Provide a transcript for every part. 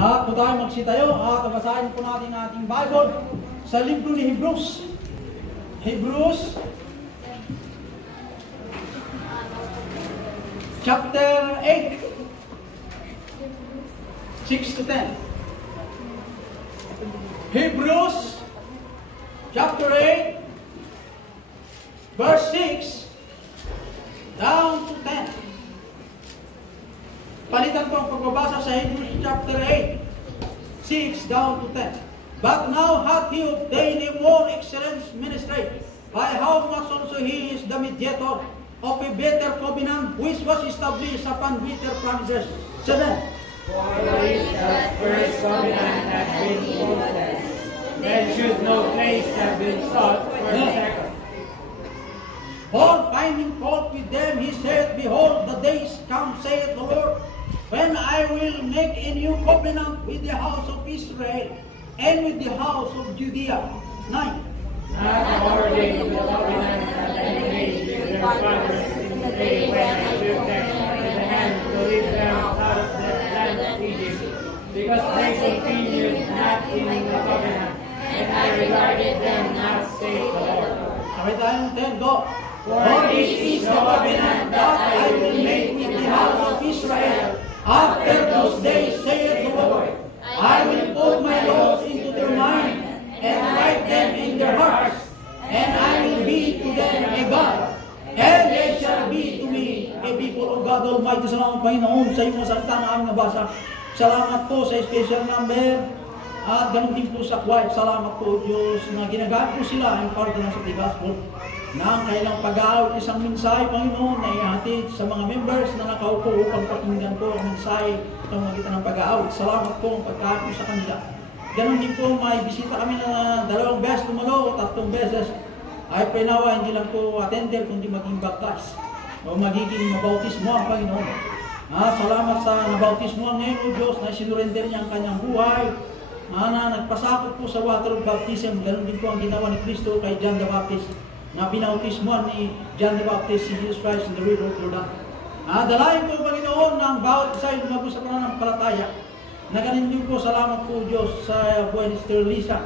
Lahat po tayo magsitayo at basahin po natin ating Bible sa libro ni Hebrews. Hebrews chapter 8, 6 to 10. Hebrews chapter 8, verse 6 down to 10. Palitan ko ang pagbabasa sa Hebrews chapter 8, 6 down to 10. But now hath he obtained a more excellent ministry, by how much also he is the mediator of a better covenant, which was established upon better promises. 7. For if the first covenant had been faultless, then should no place have been sought for the second. For finding fault with them, he said, Behold, the days come, saith the Lord, when I will make a new covenant with the house of Israel and with the house of Judea. 9. Not according to the covenant that I made with their fathers in the day when I took them with the hand to lead them out of the land of Egypt, because they continued not in the covenant, and I regarded them not, saith the Lord. Sabay tayong 10, go. For this is the covenant that I will make with the house of Israel after those days, saith the Lord. I will put my laws into their mind and write them in their hearts, and I will be to them a God, and they shall be to me A people of God Almighty. Salamat Panginoon sa iyong salita na aming nabasa. Salamat po sa special number at ganun din po sa quiet. Salamat po Diyos na ginagamit po sila ang parte ng sa gospel na ang kailang pag-aawit isang mensahe, Panginoon, na ihatid sa mga members na nakaupo upang pakinggan po ang mensahe ng magitan ng pag-aawit. Salamat po ang pagkakas sa kanila. Ganon din po, may bisita kami na 2 beses tumalo o 3 beses. Ay pinawa, hindi lang po attender, kundi maging baptize o magiging mabautismo ang Panginoon. Salamat sa nabautismo ngayon, O Diyos, na sinurrender niya ang kanyang buhay. Na nagpasakot po sa water of baptism. Ganon din po ang ginawa ni Kristo kay John the Baptist, na binautismo ni John the Baptist si Jesus Christ in the river of Jordan. Dalayan po, Panginoon, ng bawat isa ay lumago sa pananampalataya. Naganin din po, salamat po Diyos sa buhay ni Sister Lisa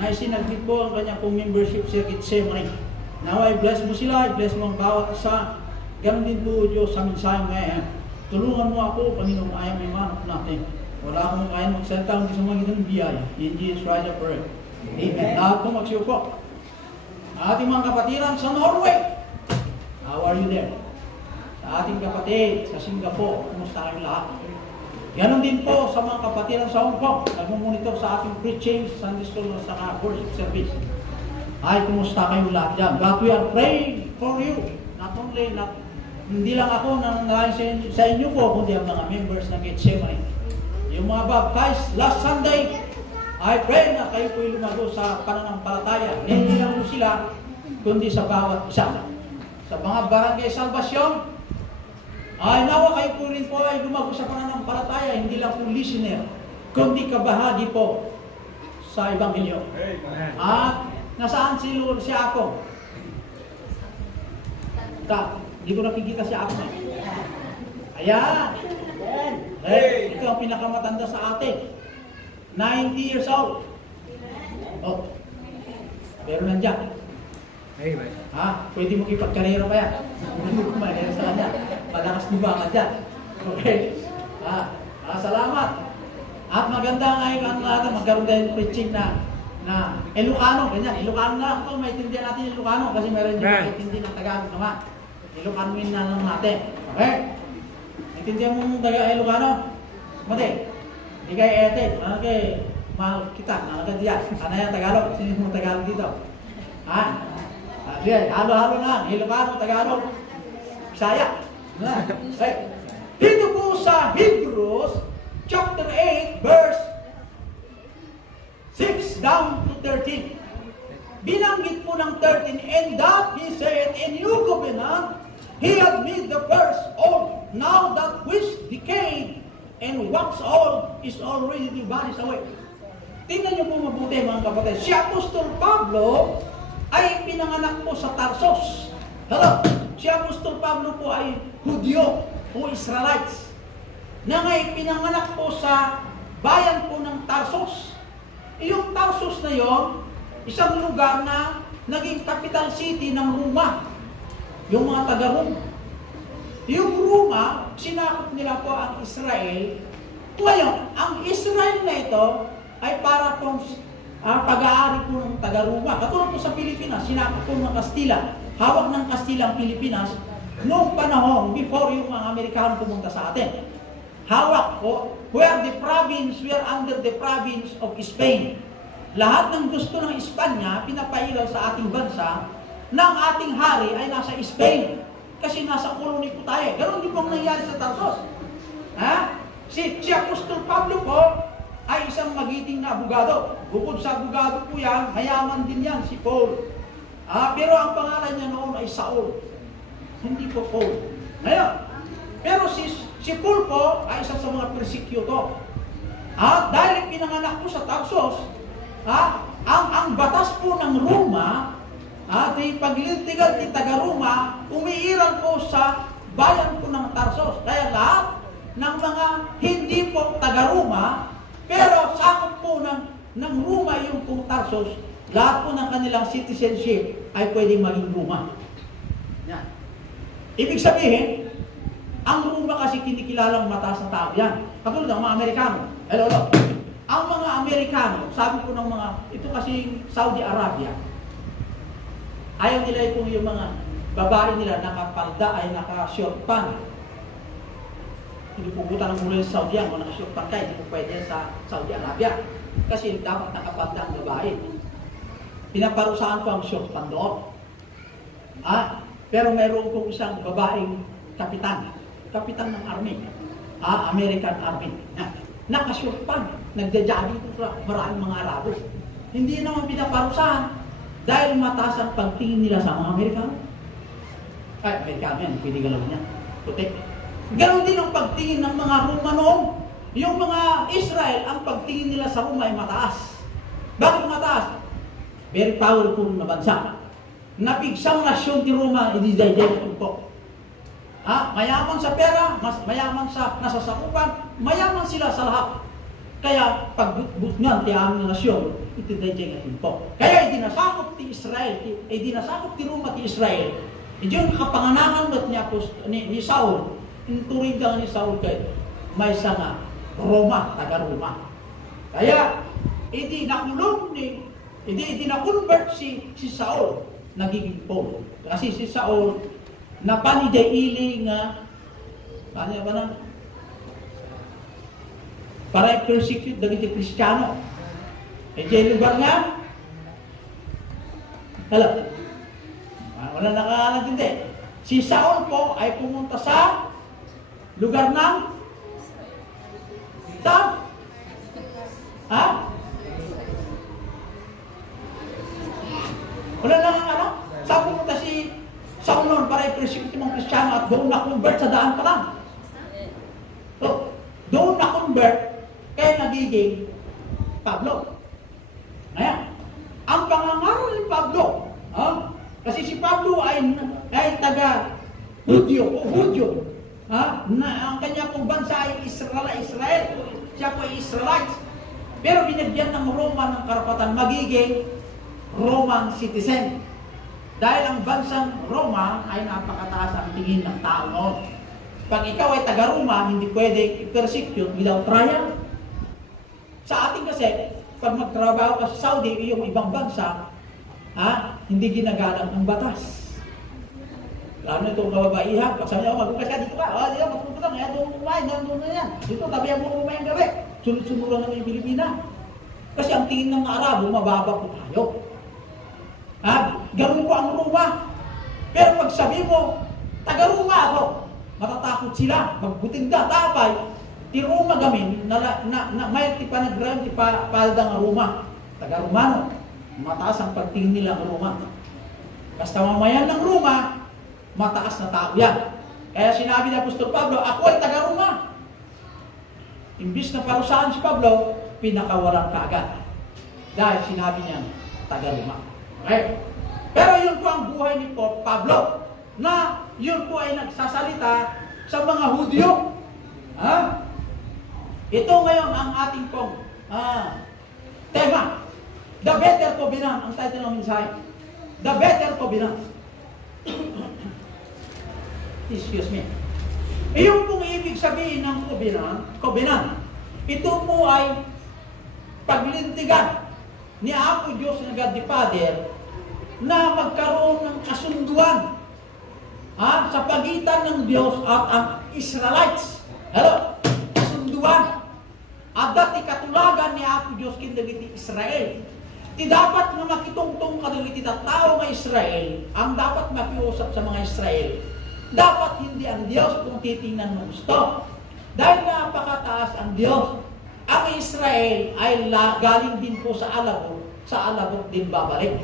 na isinaglit po ang kanyang pong membership sa Gethsemane. Now I bless mo sila, I bless mo ang bawat isa. Ganon din po Diyos sa mensahe ngayon. Tulungan mo ako, Panginoon, ayaw may manok natin. Wala akong kaya magsalita ang isang mga ng biyaya. In Jesus Christ I pray. Amen. Lahat po magsiyuko. Ating mga kapatiran sa Norway. How are you there? Sa ating kapatid sa Singapore, kumusta kayong lahat? Ganon din po sa mga kapatiran sa Hong Kong, nagmumonitor sa ating preaching, Sunday school at saka worship service. Ay, kumusta kayong lahat dyan? But we are praying for you. Hindi lang ako nangangalain sa inyo po, kundi ang mga members ng Gethsemane. Yung mga baptized last Sunday, I pray na kayo po'y lumago sa pananampalataya. Hindi lang po sila, kundi sa bawat isa. Sa mga barangay salvation, ay nawa kayo po rin po ay lumago sa pananampalataya. Hindi lang po listener, kundi kabahagi po sa Ebanghelyo. At nasaan si Lord siya ako? Hindi ko nakikita siya ako. Ayan. Ito ang pinakamatanda sa atin. 90 years old. Oh. Pero nandiyan. Pwede mo kipagkarera pa yan. Hindi mo kumain sa kanya. Palakas di ba ka dyan? Okay. Salamat. At maganda ngayon natin magkaroon tayo preaching na Ilocano. Ganyan. Ilocano na ito. Maintindihan natin Ilocano kasi meron yung maintindihan ng Tagalog naman. Ilocanoin na lang natin. Okay? Maintindihan mo taga Ilocano? Mati. Hindi kayo etin. Mahal kita. Nalagad yan. Ano yan Tagalog? Sino mo Tagalog dito? Sige, halo-halo na. Ilocano, Tagalog. Bisaya. Dito po sa Hebrews chapter 8 verse 6 down to 13. Binanggit po ng 13, and that he said, a new covenant, he had made the first old. Now that which decayed and wax old is already vanished away. Tingnan niyo po mabuti mga kapatid. Si Apostol Pablo ay pinanganak po sa Tarsos. Hello? Si Apostol Pablo po ay Hudyo o Israelites na ngay pinanganak po sa bayan Yung Tarsus na yon, isang lugar na naging capital city ng Roma. Yung mga taga-Roma. Yung Roma, sinakop nila po ang Israel. Ngayon, ang Israel na ito ay para pong pag-aari po ng taga-Roma. Katulad po sa Pilipinas, sinakop po ng Kastila. Hawak ng Kastila ang Pilipinas noong panahon before yung mga Amerikano pumunta sa atin. Hawak po, where the province, we are under the province of Spain. Lahat ng gusto ng Espanya, pinapailaw sa ating bansa, ng ating hari ay nasa Spain. Kasi nasa colony po tayo. Ganon din pong nangyari sa Tarsus. Ha? Si Apostol Pablo po ay isang magiting na abogado. Bukod sa abogado po yan, mayaman din yan si Paul. Pero ang pangalan niya noon ay Saul. Hindi po Paul. Ngayon, pero si Paul po ay isa sa mga persecutor. Dahil pinanganak po sa Tarsus, ang batas po ng Roma, di paglintigan ni taga-Roma, umiiral po sa bayan po ng Tarsus. Kaya lahat ng mga hindi po taga-Roma, pero sakop po ng Roma yung pong Tarsus, lahat po ng kanilang citizenship ay pwedeng maging Roma. Yan. Ibig sabihin, ang Roma kasi kinikilalang mataas na tao yan. Katulad ng mga Amerikano. Hello. Ang mga Amerikano, sabi po ng mga, ito kasi Saudi Arabia, ayaw nila kung yung mga babae nila nakapalda ay naka-short pant. Hindi po buta ng mula sa Saudi yan, kung naka-short pant ka, hindi po pwede sa Saudi Arabia. Kasi dapat nakapalda ang babae. Pinaparusahan ko ang short pant doon. Pero mayroon pong isang babaeng kapitan ng army. American Army. Naka-short pant. Nagja-jogging po sa maraming mga Arabo. Hindi naman pinaparusahan. Dahil mataas ang pagtingin nila sa mga Amerikano. Amerikano yan, pwede galawin yan. Puti. Ganon din ang pagtingin ng mga Roma noon. Yung mga Israel, ang pagtingin nila sa Roma ay mataas. Bakit mataas? Very powerful na bansa. Napigsang nasyon ni Roma, i-digest po. Mayaman sa pera, mayaman sa nasasakupan, mayaman sila sa lahat. Kaya pagbutbut niyan, tiyamin ng nasyon, iti-digest po. Kaya idinasakop ti Israel, idinasakop ti Roma ti Israel. Yung kapanganakan ba't niya po ni Saul, turing ka ni Saul kayo, may sana Roma, taga-Roma. Kaya, na-convert si Saul, nagiging Paul. Kasi si Saul, napaniday-ili nga, paano ba na? Para i-persecute dagiti Kristiyano. Diyan lugar nga, wala nakakantindi. Si Saul po ay pumunta sa lugar ng wala lang saan pumunta si Saul noon para i-persecute ng Kristiyano at doon na-convert sa daan pa lang. So, doon na-convert kaya nagiging Pablo. Ayan. Ang pangangaral ni Pablo, kasi si Pablo ay taga-Hudyo o Hudyo. Ang kanya pong bansa ay Israel. Siya po ay Israelites. Pero binigyan ng Roma ng karapatan magiging Roman citizen. Dahil ang bansang Roma ay napakataas ang tingin ng tao noon. Pag ikaw ay taga-Roma, hindi pwede i-persecute without trial. Sa atin kasi, pag magtrabaho ka sa Saudi, yung ibang bansa, hindi ginagalang ang batas. Lalo na itong kababaihan, pag sabi niya, magbukas ka dito ka, di ba, magpupunta nga, doon kumain, doon na yan. Dito, tabihan mo kumain gabi. Sunod-sunuran naman yung Pilipina. Kasi ang tingin ng Arabo, mababa po tayo. Ganun po ang Roma. Pero pag sabi mo, taga-Roma ako, matatakot sila, magbutinda, tapay, ti Roma gamin, may tipanagram, tipalda ng Roma. Taga-Romano, mataas ang pagtingin nila ng Roma. Basta mamayan ng Roma, mataas na tao yan. Kaya sinabi ni Apostol Pablo, ako ay taga-Roma. Imbis na parusahan si Pablo, pinakawalan kaagad. Dahil sinabi niya, taga-Roma. Okay? Pero yun po ang buhay ni Pablo, na yun po ay nagsasalita sa mga Hudyo. Ito ngayon ang ating pong Tema, The Better Covenant, ang title ng mensahe. The Better Covenant. Excuse me. Yung pong ibig sabihin ng covenant, ito po ay paglintigan ni Apo Diyos na God the Father na magkaroon ng kasunduan sa pagitan ng Diyos at ang Israelites. Hello? Kasunduan. At dati katulagan ni Apo Diyos kindagiti Israel. Ti dapat nga makitungtong kadagiti tao nga Israel, ang dapat makiusap sa mga Israel. Dapat hindi ang Diyos kung titingnan mo gusto. Dahil napakataas ang Diyos. Ang Israel ay galing din po sa alabok din babalik.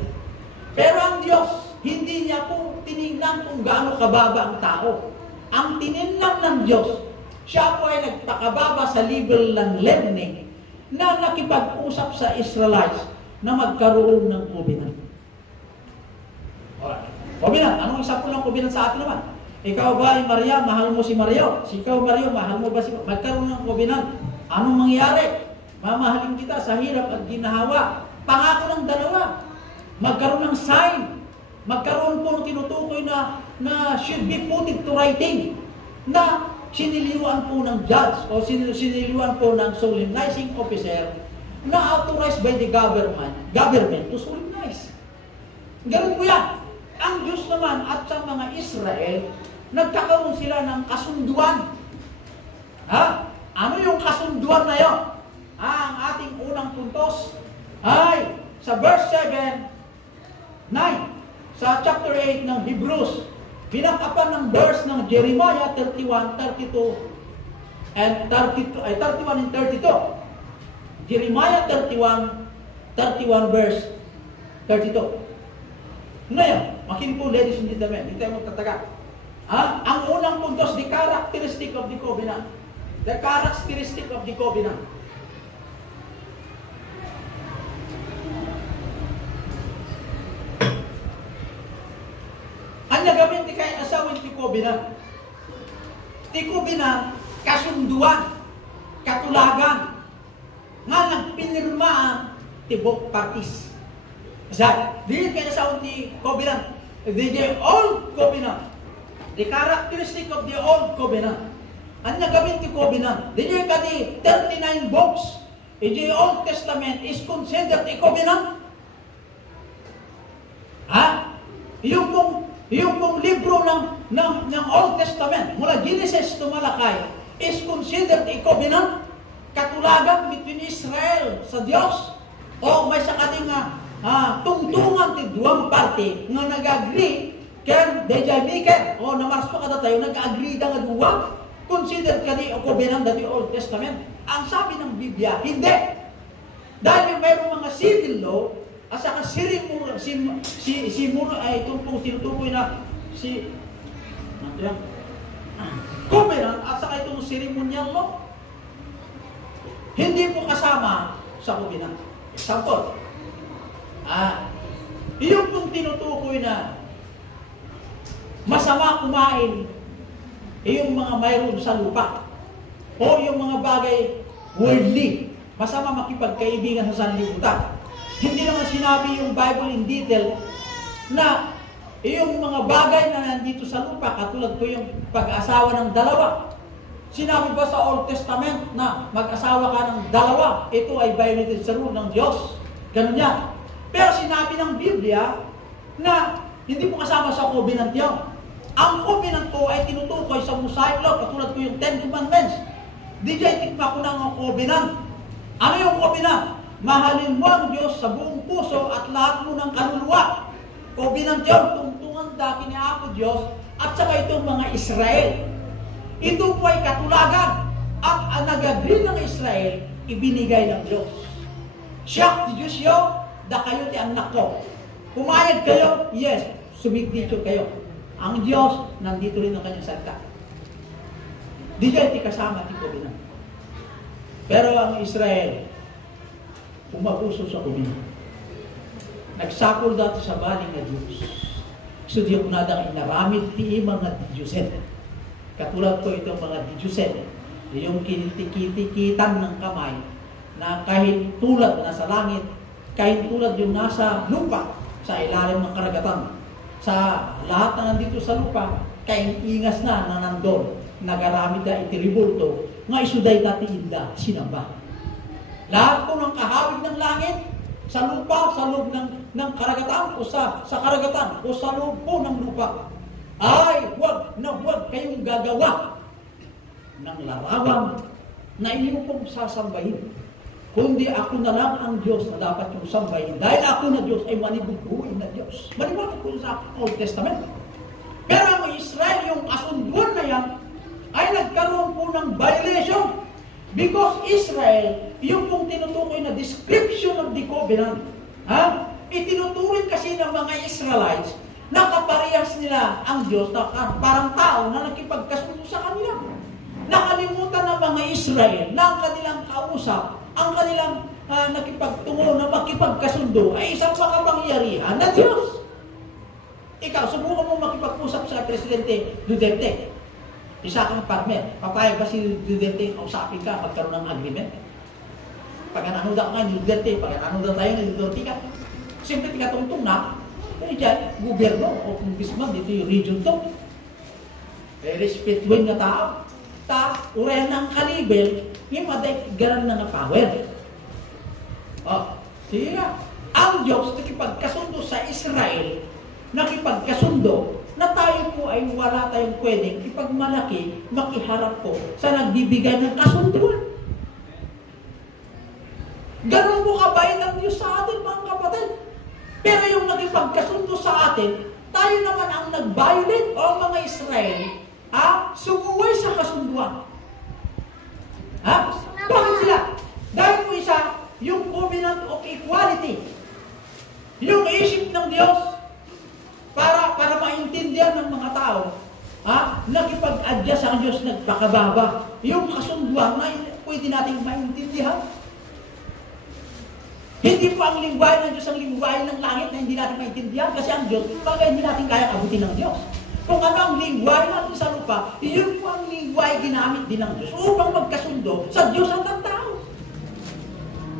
Pero ang Diyos, hindi niya po tinignan kung gaano kababa ang tao. Ang tinignan ng Diyos, siya po ay nagpakababa sa level ng learning na nakipag-usap sa Israelites na magkaroon ng covenant. Alright. Covenant, anong isa po ng covenant sa atin naman? Ikaw ba ay Maria, mahal mo si Mario? Si ikaw Mario, mahal mo ba si Mario? Magkaroon ng covenant. Anong mangyari? Mamahalin kita sa hirap at ginahawa. Pangako ng dalawa. Magkaroon ng sign. Magkaroon po ng tinutukoy na should be put into writing. Na siniliwan po ng judge o siniliwan po ng solemnizing officer na authorized by the government to solemnize. Ganun po yan. Ang Diyos naman at sa mga Israel, nagkakaroon sila ng kasunduan. Ano yung kasunduan na yun? Ang ating unang puntos ay sa verse 7, 9, sa chapter 8 ng Hebrews, pinakapan ng verse ng Jeremiah 31, 32, and 31 and 32. Jeremiah 31 verse 32. Ngayon, makinig po ladies and gentlemen, hindi tayo magtataga. Ang unang puntos, the characteristic of the covenant. The characteristic of the covenant. Ang nagamin di kay asawin ti covenant. Ti covenant, kasunduan, katulagan, nga nagpinirmaan ti both parties. Kasi, dili kay asawin ti covenant. The old covenant. The characteristic of the old covenant. Ang nagamin ti covenant. Dili ka di 39 books. The Old Testament is considered a covenant. Yung pong libro ng Old Testament, mula Genesis to Malakay, is considered a covenant. Katulagan between Israel sa Diyos. O may sakating tungtungan ti duwang parte nga nag-agree ken dejay maker o namarso kada tayo nag-agree da nga duwa consider kani o covenant dati Old Testament. Ang sabi ng Biblia, hindi. Dahil mayroong mga civil law at saka itong pong tinutukoy na covenant at saka itong ceremonial law hindi po kasama sa covenant. Example, yung pong tinutukoy na masama kumain yung mga mayroon sa lupa o yung mga bagay worldly, masama makipagkaibigan sa sanlibutan. Hindi naman sinabi yung Bible in detail na yung mga bagay na nandito sa lupa, katulad ko yung pag-asawa ng dalawa. Sinabi ba sa Old Testament na mag-asawa ka ng dalawa, ito ay violated sa rule ng Diyos? Ganun yan. Pero sinabi ng Biblia na hindi po kasama sa covenant yun. Ang covenant po ay tinutukoy sa Mosaic Law, katulad ko yung 10 Commandments. DJ, tikma ko na ang covenant. Ano yung covenant? Mahalin mo ang Diyos sa buong puso at lahat mo ng kaluluwa. Covenant yun, tungtungan daki ni Apo Diyos at saka itong mga Israel. Ito po ay katulagan at ang nag-agree ng Israel, ibinigay ng Diyos. Siya, ti Diyos yun, da kayo ti anak ko. Pumayag kayo, yes, subigdito kayo. Ang Diyos, nandito rin ang kanyang salita. Di dyan ti kasama ti covenant. Pero ang Israel, umabuso sa covenant. Nagsakol dati sa baling na Diyos. So di ako nadang inaramid ti mga Diyosen. Katulad ko itong mga Diyosen, yung kinitikitan ng kamay, na kahit tulad na nasa langit, kahit tulad yung nasa lupa, sa ilalim ng karagatan, sa lahat na nandito sa lupa, kahit ingas na nandun, nagaramid na itiribulto, nga isuday dati inda, sinamba. Lahat po ng kahawig ng langit, sa lupa, sa loob ng karagatan, o sa karagatan, o sa loob po ng lupa, ay huwag kayong gagawa ng larawan na inyong pong sasambahin. Kundi ako na lang ang Diyos na dapat yung sambahin. Dahil ako na Diyos ay manibubuhay na Diyos. Maliwanag po sa Old Testament. Pero ang Israel, yung kasunduan na yan, ay nagkaroon po ng violation. Because Israel, yung pong tinutukoy na description of the covenant, itinuturing kasi ng mga Israelites na kaparehas nila ang Diyos na parang tao na nakipagkasundo sa kanila. Nakalimutan ng mga Israel na ang kanilang kausap, ang kanilang nakipagtungo na makipagkasundo ay isang makapangyarihan na Diyos. Ikaw, subukan mo makipag-usap sa Presidente Duterte. Isa kang farmer. Papayag ba si Duterte kausapin ka, magkaroon ng agreement? Pag-ano daw nga ni Duterte, pag-ano daw tayo ni Duterte ka. Siyempre, tikatungtong na, pero dyan, gobyerno o congressman, dito yung region to. Very spiritual na tao. Urayan ng kaliber, yung garan na nga power. Sige nga. Ang Diyos nakipagkasundo sa Israel, nakipagkasundo, na tayo po ay wala tayong pwedeng ipagmalaki, makiharap po sa nagbibigay ng kasunduan. Ganun po kabait ang Diyos sa atin, mga kapatid. Pero yung nagipagkasundo sa atin, tayo naman ang nag-violate o ang mga Israel, sumuway sa kasunduan. Bakit sila? Dahil po isa, yung covenant of equality. Yung isip ng Diyos, para maintindihan ng mga tao, nakipag-adjust ang Diyos, nagpakababa. Yung kasunduan na pwede nating maintindihan. Hindi po ang lingwahe ng Diyos ang lingwahe ng langit na hindi natin maintindihan kasi ang Diyos, bagay hindi natin kaya abutin ng Diyos. Kung ano ang lingwahe natin sa lupa, yun po ang lingwahe ginamit din ng Diyos upang magkasundo sa Diyos ang tao.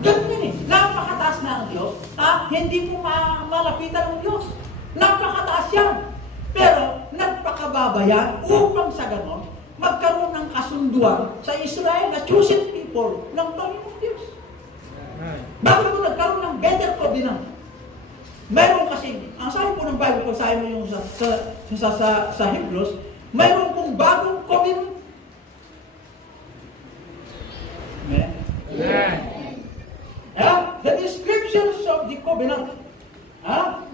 Ganun yun eh. Napakataas na ang Diyos. Hindi po malapitan ng Diyos. Napakataas yan. Pero nagpakababa yan upang sa ganon magkaroon ng kasunduan sa Israel na chosen people ng Panginoon Diyos. Bakit po nagkaroon ng better covenant? Mayroon kasi, ang sabi po ng Bible, pag sabi mo yung sa Hebrews, mayroon pong bagong covenant. Amen? The descriptions of the covenant.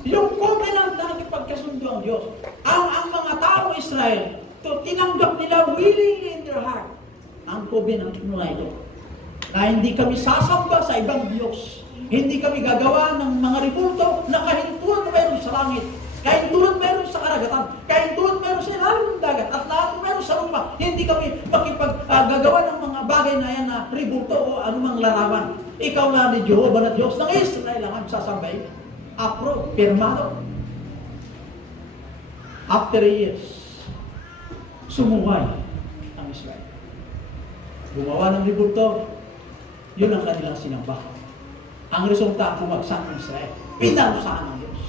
Yung covenant na nakipagkasundo ang Diyos. Ang mga taong Israel, tinanggap nila willingly in their heart ang covenant na ito. Na hindi kami sasamba sa ibang Diyos. Hindi kami gagawa ng mga ribulto na kahit tulad na mayroon sa langit, kahit tulad mayroon sa karagatan, kahit tulad mayroon sa ilalim ng dagat, at lahat mayroon sa lupa. Hindi kami makipaggagawa ng mga bagay na yan na ribulto o anumang larawan. Ikaw na ni Jehovah na Diyos ng Israel lang ang sasambay. Approve, pirmado. After years, sumuway ang Israel. Gumawa ng ribulto, yun ang kanilang sinamba. Ang resulta, bumagsak ng Israel. Pinarusahan ng Diyos.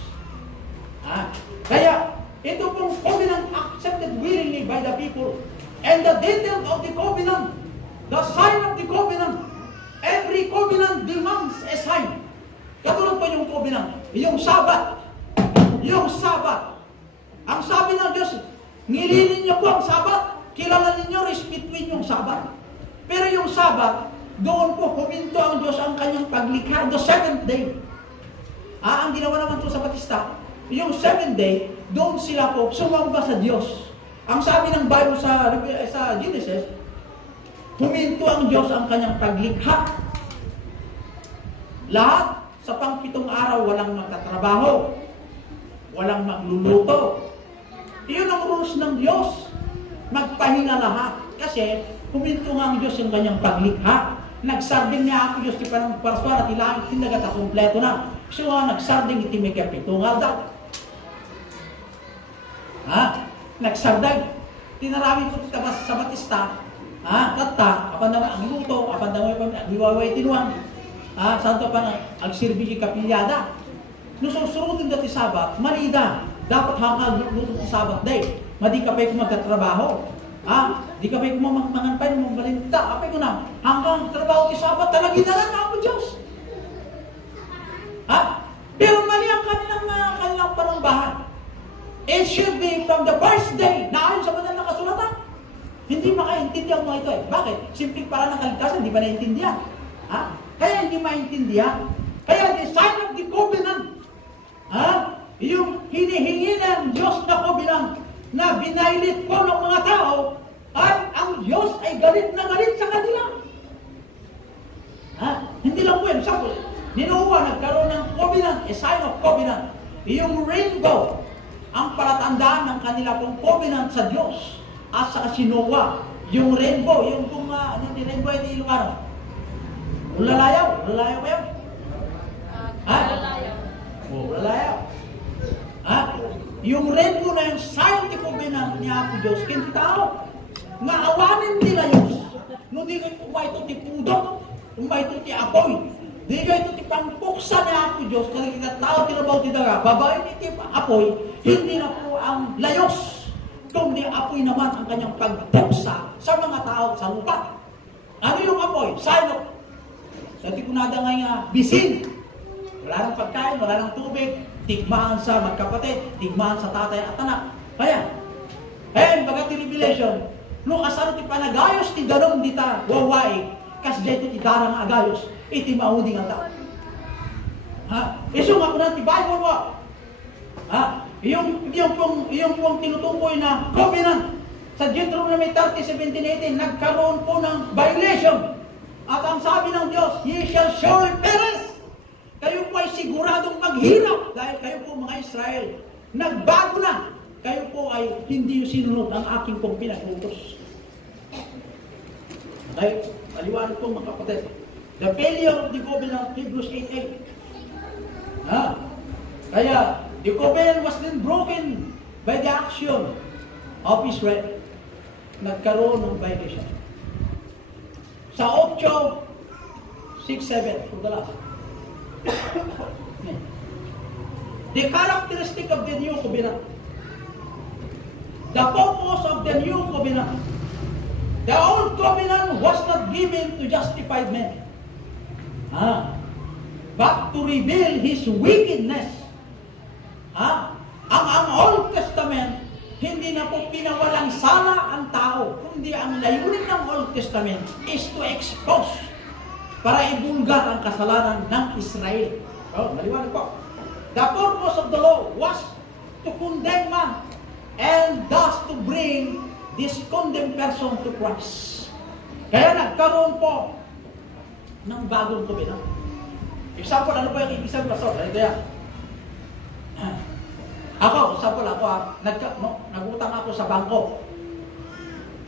Kaya, ito pong covenant accepted willingly by the people. And the detail of the covenant, the sign of the covenant, every covenant demands a sign. Katulad po yung covenant, yung Sabat. Yung Sabat. Ang sabi ng Diyos, ngilinin niyo po ang Sabat. Kilala ninyo, respetuin yung Sabat. Pero yung Sabat, doon po huminto ang Diyos ang kanyang paglikha, the seventh day. Ang ginawa naman po sa Batista, yung seventh day, doon sila po sumamba sa Diyos. Ang sabi ng Bible sa Genesis, huminto ang Diyos ang kanyang paglikha. Lahat sa pang-7 araw walang magtatrabaho, walang magluluto. Iyon ang rules ng Diyos. Magpahinga lahat. Kasi huminto nga ang Diyos ang kanyang paglikha. Nagsarding niya ako Diyos ti panang parswara ti langit tinagat kompleto na. So nagsarding iti may kapito nga daw. Nagsardag. Tinarami ko sa Batista. Tata, apan na ang luto, apan na ang hiwaway tinuang. santo pa na agsirbigi kapilyada. Nususurutin dati Sabat, malida. Dapat hanggang lutong ti Sabat day. Madi ka pa'y magkatrabaho. Di ka pa'y kumamanganpay mong balinta. Apay ko na, hanggang trabaho ti Sabat, talagi na lang ako Diyos. Pero mali ang kanilang panambahan. It should be from the first day na ayon sa banal na kasulatan. Hindi makaintindihan mo ito eh. Bakit? Simpleng para ng kaligtasan, hindi ba naintindihan? Kaya hindi maintindihan. Kaya the sign of the covenant, yung hinihingi ng Diyos na covenant na binailit po ng mga tao, at ang Diyos ay galit na galit sa kanila. Hindi lang po yun. Example, Ninuha nagkaroon ng covenant, a sign of covenant. Yung rainbow, ang palatandaan ng kanila pong covenant sa Diyos. At sa Noah, yung rainbow, yung kung rainbow ay Ilocano. Lalayaw ba yun? Lalayaw. Lalayaw. Yung rainbow na yung sign of covenant niya po Diyos, kinti tao, nga awanin nila Diyos. No di kayo kumay ito ti pudok, kumay ito ti apoy. Di kayo ito ti pangpuksa niya po Diyos, kasi kita tao tinabaw ti daga, babae ti apoy, hindi na po ang layos. Kundi apoy naman ang kanyang pagpuksa sa mga tao sa lupa. Ano yung apoy? Sign of. Sa tikunada nga bisin. Wala nang pagkain, wala nang tubig, tigmaan sa magkapatid, tigmaan sa tatay at anak. Kaya, baga ti Revelation, no kasano ti panagayos ti ganong dita wawai, kas dito ti darang agayos, iti mauding ata. Iso nga po na ti Bible mo. Yung pong tinutukoy na covenant sa Deuteronomy 30:17-18, nagkaroon po ng violation. At ang sabi ng Diyos, ye shall surely perish. Kayo po ay siguradong maghirap dahil kayo po mga Israel, nagbago na. Kayo po ay hindi sinunod ang aking pong pinag-utos. Okay? Maliwanag po mga kapatid. The failure of the covenant, Hebrews 8:8. Kaya, the covenant was then broken by the action of Israel. Nagkaroon ng violation. Sa 8:6-7, for the last. The characteristic of the new covenant. The purpose of the new covenant. The old covenant was not given to justified men, but to reveal his wickedness. Ang Old Testament, hindi na po pinawalang sala ang tao, kundi ang layunin ng Old Testament is to expose, para ibulgat ang kasalanan ng Israel. Maliwanag po. The purpose of the law was to condemn man and thus to bring this condemned person to Christ. Kaya nagkaroon po ng bagong covenant. Example, ano po yung ibig sabihin? Ako, example ako, nagutang ako sa bangko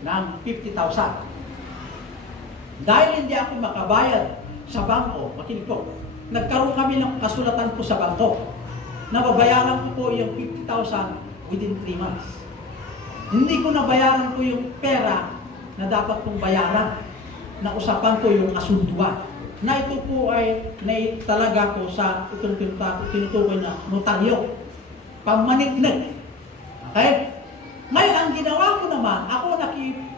ng 50,000. Dahil hindi ako makabayad sa bangko, makinig po, nagkaroon kami ng kasulatan po sa bangko. Nababayaran ko po yung 50,000 within 3 months. Hindi ko nabayaran po yung pera na dapat kong bayaran. Nausapan ko yung kasunduan. Na ito po ay naitalaga ko sa tinutukoy na notaryo. Pamaniknik. Okay? Ngayon, ang ginawa ko naman, ako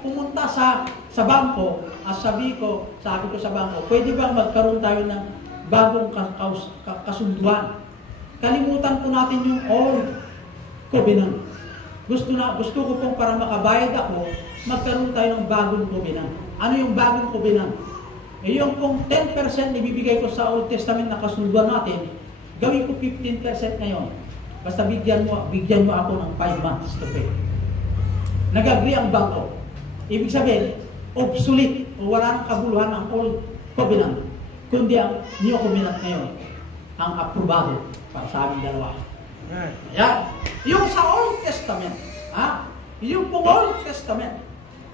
pumunta sa bangko at sabi ko sa bangko, pwede bang magkaroon tayo ng bagong kasunduan? Kalimutan po natin yung old covenant. Gusto ko pong para makabayad ako, magkaroon tayo ng bagong covenant. Ano yung bagong covenant? Yung pong 10% ibibigay ko sa Old Testament na kasunduan natin, gawin ko 15% ngayon. Basta bigyan mo ako ng 5 months to pay. Nag-agree ang bangko. Ibig sabihin, obsolete o wala nang kabuluhan ang old covenant. Kundi ang new covenant ngayon, ang aprobado para sa aming dalawa. Yan. Yung sa Old Testament, yung pong Old Testament,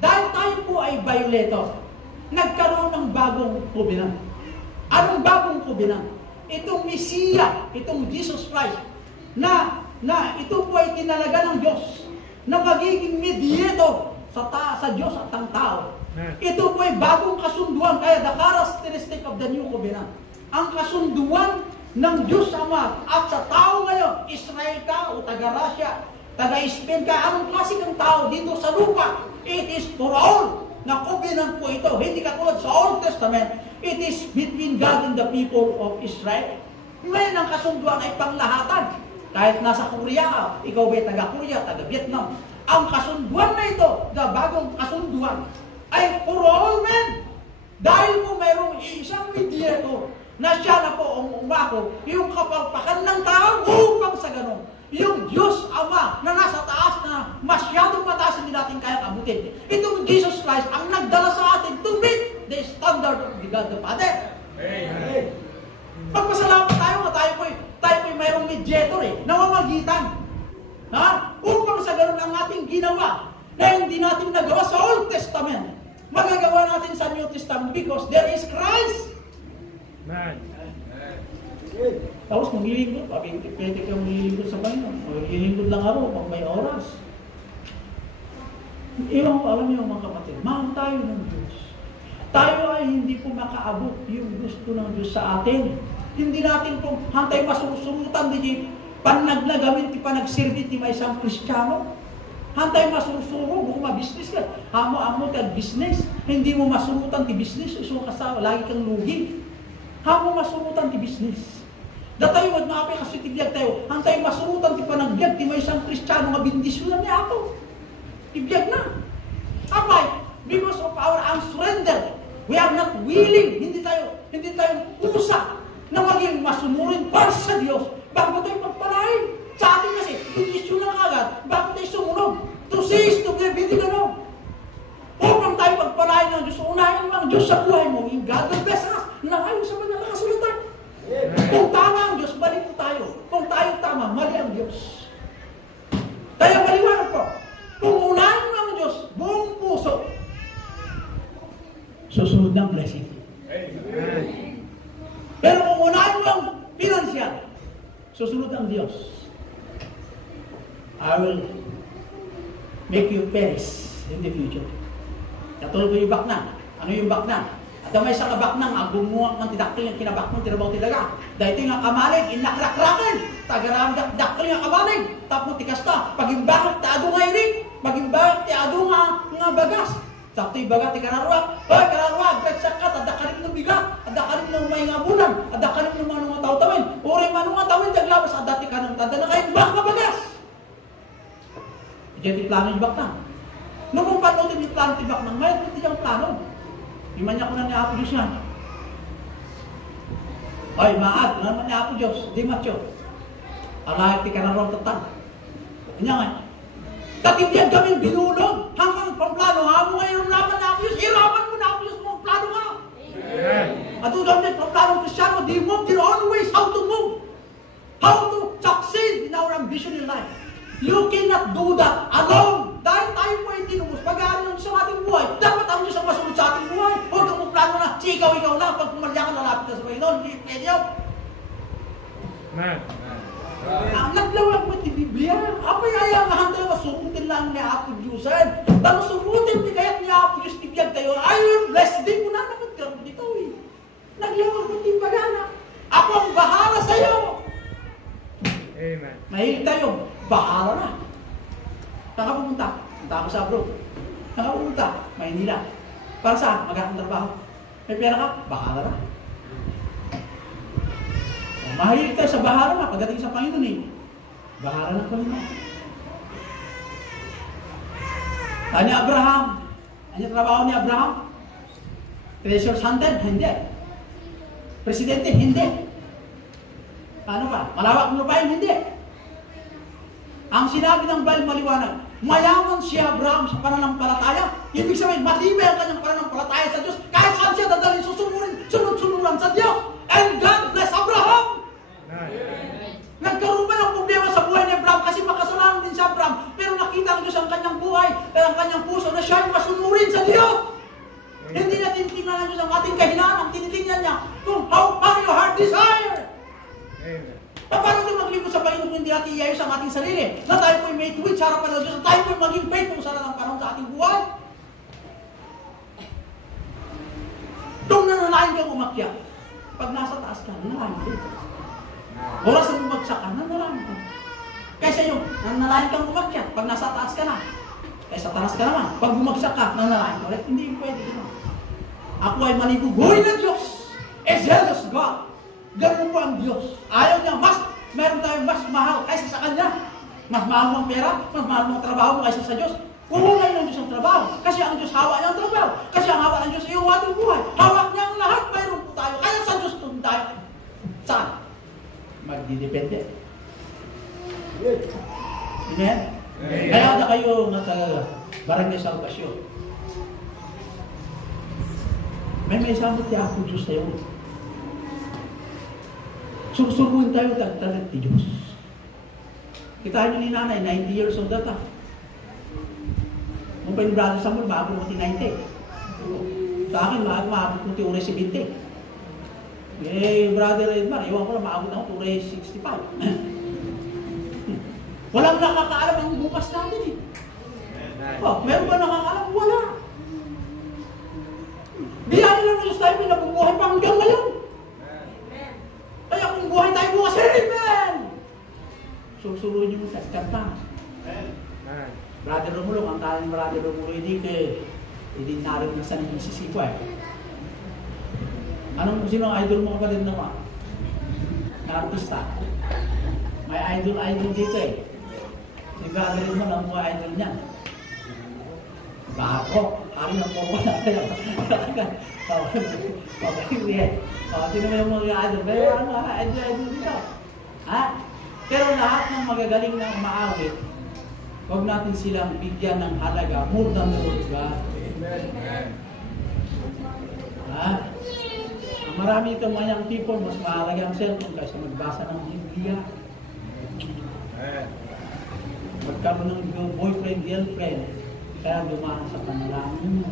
dahil tayo po ay violator, nagkaroon ng bagong covenant. Anong bagong covenant? Itong Mesiya, itong Jesus Christ, na ito po ay tinalaga ng Diyos na magiging mediator sa Diyos at ang tao. Ito po ay bagong kasunduan, kaya the characteristic of the new covenant. ang kasunduan ng Diyos Ama at sa tao ngayon, Israel ka o taga-Russia, taga-Spain ka, anong klase kang tao dito sa lupa? It is for all na covenant po ito. Hindi katulad sa Old Testament. It is between God and the people of Israel. Ngayon ang kasunduan ay panglahatan. Kahit nasa Korea, ikaw ba taga-Korea, taga-Vietnam. Ang kasunduan na ito, the bagong kasunduan, ay for all men. Dahil po mayroong isang mediator na siya na po ang umako, yung kapagpakan ng tao upang sa ganun. Yung Diyos Ama na nasa taas na masyadong mataas hindi natin kayang abutin. Itong Jesus Christ ang nagdala sa atin to meet the standard of God the Father. Amen. Pagpasalamat tayo na tayo po'y mayroong mediator namamagitan. Upang sa ganun ang ating ginawa na hindi natin nagawa sa Old Testament, magagawa natin sa New Testament because there is Christ. Amen. Tapos maglilingkod, pwede kang maglilingkod sa Panginoon. Maglilingkod lang ako pag may oras. Alam niyo mga kapatid, mahal tayo ng Diyos. Tayo ay hindi po makaabot yung gusto ng Diyos sa atin. Hindi natin po hantay masusurutan din panaglagawin ti panagsirbi ti may isang Kristiyano. Hantay masurusuro, kung ma-business ka. Hamo-amo ka business. Hindi mo masurutan ti business. Iso ka sa lagi kang lugi. Hamo masurutan ti business. Datayo magmapay kasi tibiyag tayo. Hantay masurutan ti panagbiag ti may isang Kristiyano nga bindisyon niya ako. Tibiyag na. Apay, because of our unsurrender, we are not willing. Hindi tayo pusa na maging masunurin para sa Diyos bago tayo magpalain. Sa atin kasi, bindisyon lang agad bago tayo sumunod. To cease to give, hindi gano'n. Upang tayo magpalain ng Diyos, unahin mo ang Diyos sa buhay mo. In God will bless us. Nangayon sa mga nakasulatan. Kung tama ang Diyos, balik po tayo. Kung tayo tama, mali ang Diyos. Kaya maliwanag po. Kung unahin mo ang Diyos, buong puso, susunod ng blessing. Pero kung unahin mo ang financial, susunod ang Diyos. I will make you perish in the future. Katulad ko yung baknan. Ano yung baknan? At may isang baknan, agumuha ng tidakil yung kinabaknan, tinabaw tilaga. Dahil ito yung kamalig, inakrakrakan. Tagaram dakil yung kamalig. Tapos tikasta, pagimbakot ti ado nga irik. Pagimbakot ti ado nga bagas. Tapos yung bagat ti kararwag. Hoy, kararwag, gretsakat, adakalim ng bigat. Adakalim ng may nga bulan. Adakalim ng mga taw-tawin. Uri mga tawin, taglabas, adati ka ng tanda na kayo bak na bagas. Diyan ti plano yung baknan. Nung kung panotin yung plano ti baknan, mayroon mo ti yung plano. Imanya ko na ni Apo Diyos yan. Ay, maad, naman ni Apo Diyos, di matyo. Alahit ti kanarong tatang. Kanya nga. Tatibiyag kami binulog, hanggang pamplano, mo ngayon naman ni Apo Diyos, iraman mo na Apo Diyos mo, plano nga. At doon din, pamplano Kristyano, they move their own ways, how to move. How to succeed in our ambition in life. You cannot do that alone. Dahil tayo po ay tinubos, pag-aaral ng sa ating buhay, dapat ang Diyos ang masunod sa ating buhay. Huwag kang plano na, si ikaw lang, pag pumalya ka, lalapit ka sa Panginoon, hindi pwede yun. Ang naglawag mo ti Biblia, apay ayaw nga hantay masukutin lang ni Apo Diyosan. Tano sumutin ti kayat ni Apo Diyos tibiyag tayo, ayun, blessed din mo na nagkaroon dito eh. Naglawag mo ti Bagana. Ako ang bahala sa'yo. Amen. Mahilig tayo, bahala na. Saan ka pumunta? Punta ako sa abroad. Saan ka pumunta? Maynila. Para saan? Magandang trabaho. May pera ka? Bahala na. Mahilig tayo sa bahala na. Pagdating sa Panginoon eh. Bahala na Panginoon. Ano ni Abraham? Ano yung trabaho ni Abraham? Treasure hunter? Hindi. Presidente? Hindi. Ano pa? Malawak mo pa yun? Hindi. Ang sinabi ng Bible maliwanag, mayaman si Abraham sa pananampalataya. Ibig sabihin, matibay ang kanyang pananampalataya sa Diyos. Kahit saan siya dadalhin, sunod-sunuran sa Diyos. And God bless Abraham. Nagkaroon ba ng problema sa buhay ni Abraham kasi makasalanan din si Abraham. Pero nakita ng Diyos ang kanyang buhay, pero ang kanyang puso na siya ay masunurin sa Diyos. Hindi na tinitingnan ng Diyos ang ating kahinaan. Ang tinitingnan niya kung how far your heart desire. Paano tayo maglingkod sa Panginoon kung hindi natin iyayos ang ating sarili? Na tayo po'y may tuwid sa harapan ng Diyos, na tayo po'y maging faithful sa ng panahon sa ating buhay. Kung nananahin kang umakyat, Pag nasa taas ka, nanalangin din. Oras na bumagsak ka, nanalangin ka. Kaysa yung nanalangin kang umakyat, pag nasa taas ka na. Kaysa taas ka naman. Pag bumagsak ka, nanalangin ka ulit. Hindi pwede gano'n. Ako ay maligugoy na Diyos. A zealous God. Ganun po ang Diyos. Ayaw niya, meron tayong mas mahal kaysa sa Kanya. Mas mahal mo ang pera, mas mahal mo ang trabaho mo kaysa sa Diyos. Kuhulay ng Diyos ang trabaho. Kasi ang Diyos hawak niya ang trabaho. Kasi ang hawak ng Diyos ay yung ating buhay. Hawak niya ang lahat, mayroon po tayo. Kaya sa Diyos po tayo. Saan? Magdidepende. Amen? Kaya na kayo nasa Barangay Salvasyon. May samot niya ako Diyos tayo. Surusuruin tayo tagtalit ni Diyos. Kita nyo ni nanay, 90 years old data. Nung pa yung brother Samuel, maabot mo 90. Sa akin, maabot mo tiuray 70. Eh, brother Edmar, iwan ko lang, maabot ako tiuray 65. Walang nakakaalam ang bukas natin eh. Oh, meron ba nakakaalam? Wala. Biyahin lang ng Diyos tayo, pinabubuhay pa hanggang ngayon. Kaya kung buhay tayo bukas, amen! Susuruin niyo sa kanta. Brother Romulo, ang talang Brother Romulo, hindi narin na sa nagsisiko eh. Sino ang idol mo kapatid naman? Na artista. May idol dito eh. Si Brother Romulo, ang mga idol niya. Bako, hari ng poko na kaya. Sino mo yung mga idol? Pero ano, idol dito. Ha? Pero lahat ng magagaling na umaawit, huwag natin silang bigyan ng halaga more than the Lord God. Amen. Ha? Marami itong mga people, mas mahalaga ang cellphone kaysa magbasa ng Biblia. Magkaroon ng boyfriend, girlfriend, kaya dumaan sa panalangin.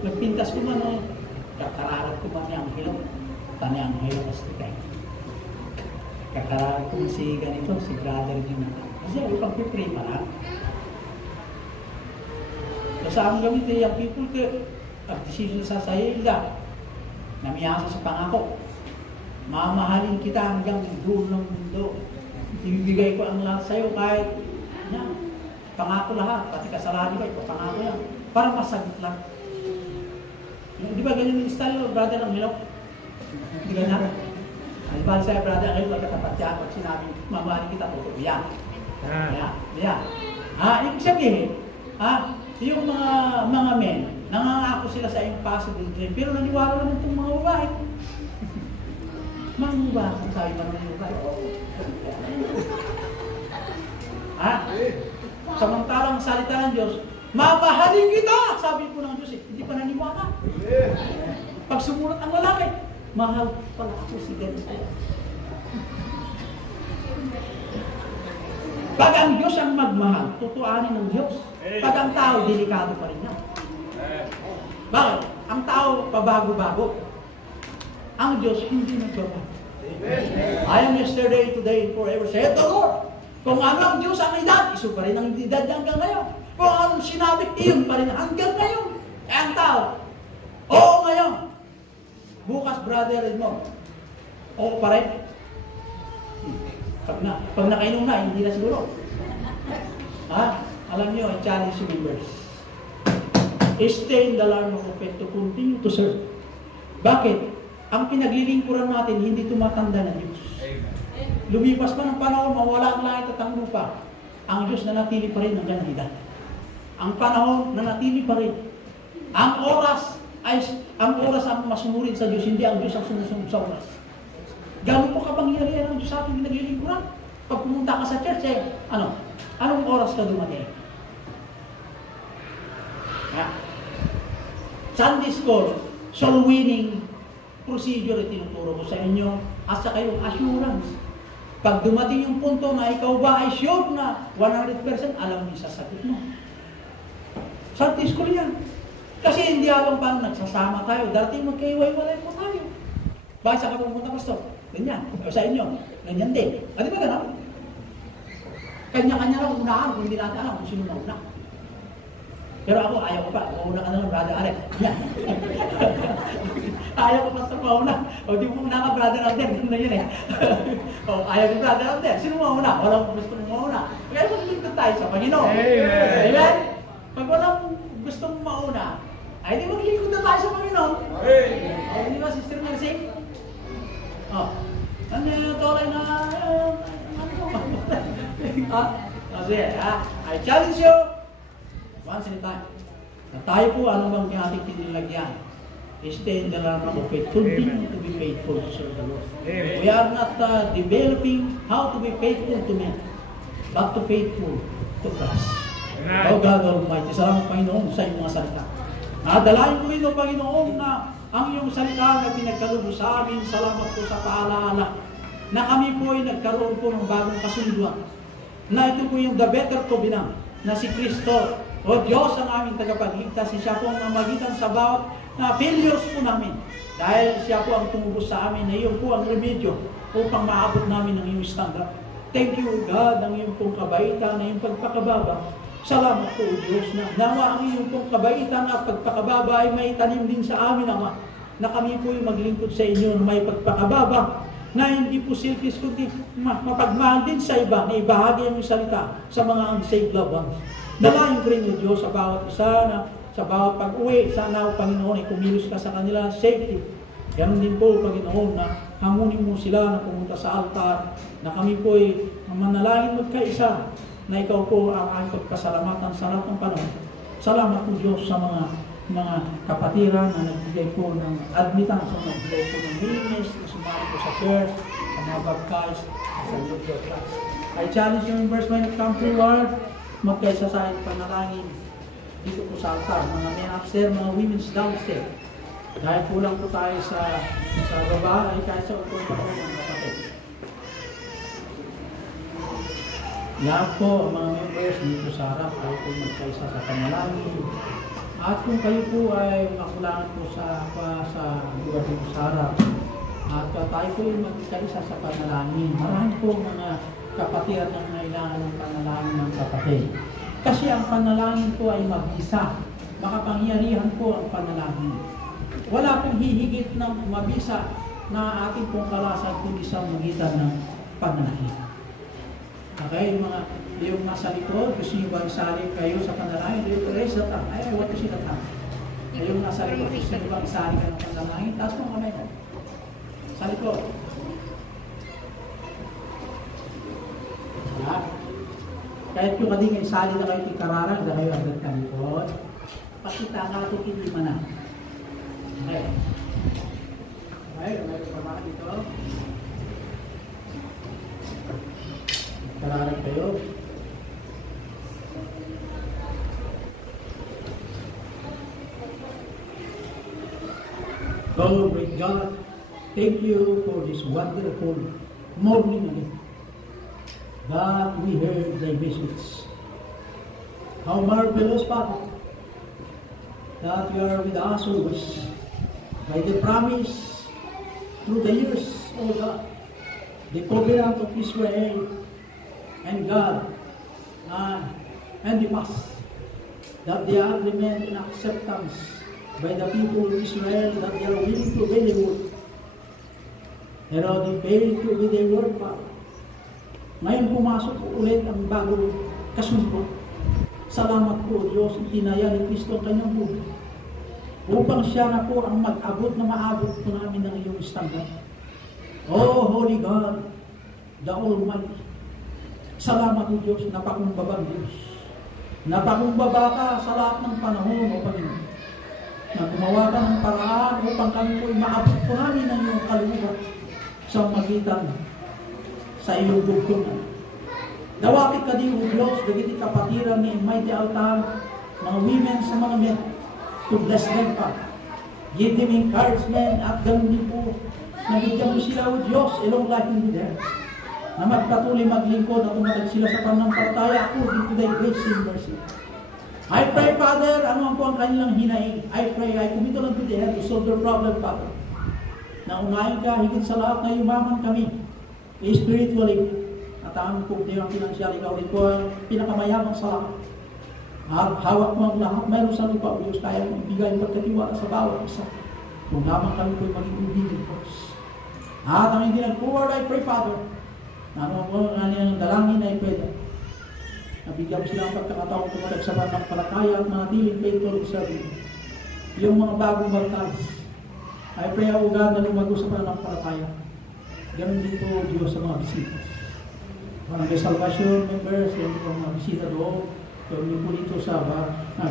Nagpintas ko man, kakararap ko man yung hilok, taniyang hilok astikay. Kakararap ko si ganito, si brother din na. Kasi upang pipray pa lang. Basta ang gamitin yung people ko, pag-decision sa sayila, namiyasa sa pangako. Mamahalin kita hanggang dulo ng mundo. Ibibigay ko ang lahat sa'yo kahit yan. Pangako lahat, pati kasalanan ko, ipapangako yan. Para masagot lang. Di ba ganyan yung style, brother ng hilok? Hindi ganyan. Di ba sa'yo, brother, kayo magkatapat yan pag sinabi, mamahalin kita, totoo yan. Yan. Ibig sabihin, yung mga men, nangangako sila sa impossible dream, pero naniwala naman itong mga babae. Mga babae, kung sabi pa naman yung babae, samantalang salita ng Diyos, mapahalin kita! Sabi po ng Diyos, hindi pa naniwala. Pag sumulat ang lalaki, mahal pala ako si ganito. Pag ang Diyos ang magmahal, tutuanin ng Diyos. Pag ang tao, delikado pa rin yan. Bakit? Ang tao, pabago-bago. Ang Diyos, hindi nagbabago. I am yesterday, today, and forever, said the Lord. Kung ano ang Diyos ang edad, iso pa rin ang edad hanggang ngayon. Kung anong sinabi, iyon pa rin hanggang ngayon. Eh ang tao, oo ngayon. Bukas, brother, mo. Oo pa rin. Pag nakainom na, hindi na siguro. Alam niyo, I challenge you members. Stay in the line of faith to continue to serve. Bakit? Ang pinaglilingkuran natin, hindi tumatanda ng Diyos. Lumipas pa ng panahon, mawala ang langit at ang lupa. Ang Diyos nanatili pa rin hanggang edad. Ang panahon, nanatili pa rin. Ang oras ang masunurin sa Diyos, hindi ang Diyos ang sumusunod sa oras. Gano'n po kapangyarihan ang Diyos sa ating pinaglilingkuran? Pag pumunta ka sa church, anong oras ka dumating? Sunday school, soul winning procedure tinuturo ko sa inyo at sa kayong assurance. Pag dumating yung punto na ikaw ba ay sure na 100% alam mo yung sasagot mo. Sunday school yan. Kasi hindi alam paano nagsasama tayo. Darating magkaiwalay po tayo. Bakit sa kapupunta, pastor? Ganyan. O sa inyo, ganyan din. Di ba gano'n? Kanya-kanya lang unahan kung hindi natin alam kung sino na una. Pero ako, ayaw ko pa. Una ka na lang, brother Alec. Yan. Ayaw ko basta mauna. O di mo muna ka, Brother Alden. Ganun na yun eh. O ayaw ko, Brother Alden. Sino mauna? Walang gusto mong mauna. Kaya maglingkod tayo sa Panginoon. Amen? Pag walang gustong mauna, ay di maglingkod na tayo sa Panginoon. O di ba, Sister Mercy? O. Ano yung tolay na... Kasi, I challenge you once in a time. Na tayo po, ano bang yung ating tinilagyan? Stay in the realm of faith. Continue to be faithful to serve the Lord. We are not developing how to be faithful to men, but to faithful to Christ. Oh God Almighty, salamat Panginoon sa iyong mga salita. Nadalain ko rin o Panginoon na ang iyong salita na pinagkaloob sa amin. Salamat po sa paalaala na kami po ay nagkaroon po ng bagong kasunduan. Na ito po yung the better covenant na si Kristo, o Diyos ang aming tagapagligtas. Siya po ang mamagitan sa bawat failures po namin. Dahil siya po ang tumubos sa amin na iyon po ang remedyo upang maabot namin ang iyong standard. Thank you God ang iyong pong kabaitan, ang iyong pagpakababa. Salamat po Diyos na nawa ang iyong pong kabaitan at pagpakababa ay may tanim din sa amin, Ama, na kami po ay maglingkod sa inyo na may pagpakababa na hindi po selfish kundi mapagmahal din sa iba na ibahagi ang salita sa mga unsaved loved ones. Dalayan ko rin o Diyos sa bawat isa na sa bawat pag-uwi, sana o Panginoon ay kumilos ka sa kanila safety. Ganon din po Panginoon na hangunin mo sila na pumunta sa altar na kami po ay manalangin magkaisa na ikaw po ang aming pagpasalamatan sa lahat ng panahon. Salamat po Diyos sa mga kapatiran na nagbigay po ng admittance sa nagbigay po ng willingness na sumali po sa church, sa mga baptized, sa Lord of Christ. I challenge you in verse 9, come forward, magkaisa sa aking panalangin dito po sa altar, mga men upstairs, mga women's downstairs. Dahil kulang po tayo sa baba, ay kahit sa upo na po mga kapatid. Yan po ang mga members dito sa harap, tayo po magkaisa sa panalangin. At kung kayo po ay makulangan po sa lugar dito sa harap, at tayo po ay magkaisa sa panalangin. Marami po mga kapatiran na kailangan ng panalangin ng kapatid. Kasi ang panalangin po ay mabisa. Makapangyarihan po ang panalangin. Wala pong hihigit ng mabisa na ating pong kalasan kundi sa magitan ng panalangin. Okay, yung nasa likod, gusto nyo bang isali kayo sa panalangin? Raise the hand. I want to see the hand. Yung nasa likod, gusto nyo bang isali kayo ng panalangin? Taas mo kamay mo. Sa likod. Kahit yung kading isali na kayo ikararang, na kayo agad ka likod, pakita nga ito hindi man. Okay. Okay, may pamaka dito. Ikararang kayo. Oh, great God, thank you for this wonderful morning again. God, we heard thy message. How marvelous, Father, that you are with us always. By the promise, through the years, O God, the covenant of Israel, and God, and the past, that they are remained in acceptance by the people of Israel, that they are willing to obey the word. Pero they fail to obey the word, Father. Ngayon pumasok ulit ang bagong kasunod. Salamat po Diyos, itinaya ni Kristo ang kanyang buhay. Upang siya na po ang mag-abot na maabot po namin ng iyong standard. Oh, Holy God, the Almighty. Salamat po Diyos, napakumbabang Diyos. Napakumbaba ka sa lahat ng panahon, O Panginoon. Na gumawa ka ng paraan upang kami po maabot po namin ng iyong kaluluwa sa magitan sa iyong bugtungan. Dawakit ka din, O Diyos, dagiti kapatiran ni mighty altar, mga women sa mga men, to bless them pa. Give them encouragement at ganun din po, nabigyan mo sila, O Diyos, ilong life in there, na magpatuloy maglingkod at umatag sila sa pananampalataya according to thy grace and mercy. I pray, Father, ano po ang kanilang hinaing. I pray, I commit on to the hand to solve their problem, Father. Na unahin ka, higit sa lahat na yumaman kami, spiritually, at ang ang pinansyal, ikaw rin po ang pinakamayamang sa lahat. At hawak mo ang lahat, mayroon sa lupa, O Diyos, kaya mong ibigay ang pagkatiwala sa bawat isa. Kung lamang kami po'y maging obedient po. At ang hindi nag-forward, I pray, Father, na ano po ang ng dalangin ay pwede. Nabigyan mo sila ang pagkakataong tumatag sa pananampalataya at manatiling faithful in serving. Yung mga bagong baptize, I pray, O God, na lumago sa pananampalataya. Ganon din po, Diyos, sa mga bisitas. Barangay Salvation members, yan po mga bisita doon. Ganon din po dito sa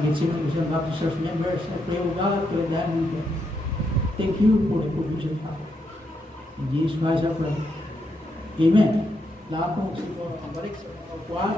Gethsemane Christian Baptist Church members. I pray, O God, to the hand with them. Thank you for the provision, Father. In Jesus Christ, I pray. Amen. Lahat po siguro ang balik sa mga upuan.